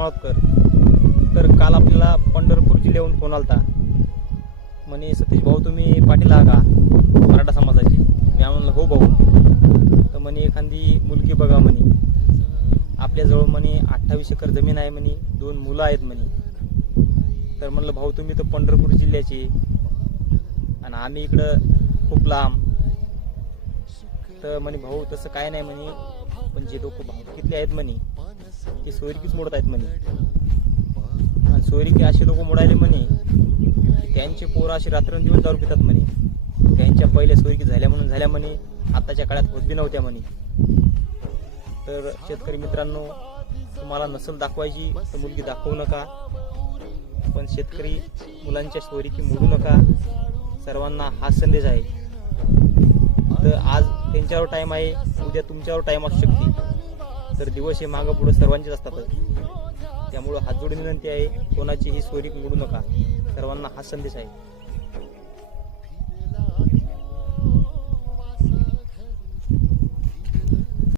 माळोदकर. तर काल आपल्याला पंढरपूर जिल्ह्याहून फोन आलता, म्हणे सतीश भाऊ तुम्ही पाटील आहा का मराठा समाजाचे? मी म्हणलं हो भाऊ. तर म्हणे एखादी मुलगी बघा म्हणे, आपल्याजवळ म्हणे 28 एकर जमीन आहे म्हणे, 2 मुलं आहेत म्हणे. तर म्हणलं भाऊ तुम्ही तर पंढरपूर जिल्ह्याचे आणि आम्ही इकडं खूप लांब. तर म्हणे भाऊ तसं काय नाही म्हणे, पण जे लोक भावकीतले आहेत म्हणे ते सोयरिकीच मोडत आहेत म्हणे. आणि सोयरिकी असे लोक मोडायले म्हणे, त्यांचे पोरं असे रात्रंदिवस दारू पितात म्हणे. त्यांच्या पहिल्या सोयरिकी झाल्या म्हणे, आताच्या काळात होत बी नव्हत्या म्हणे. तर शेतकरी मित्रांनो, तुम्हाला नसल दाखवायची तर मुलगी दाखवू नका, पण शेतकरी मुलांच्या सोयरिकी मोडू नका. सर्वांना हा संदेश आहे. तर आज त्यांच्यावर टाइम आहे, उद्या तुमच्यावर टाइम असू शकते. तर दिवस हे मागं पुढे सर्वांचेच असतात. त्यामुळं हात जोडून विनंती आहे, कोणाची ही सोयरीक मोडू नका. सर्वांना हा संदेश आहे.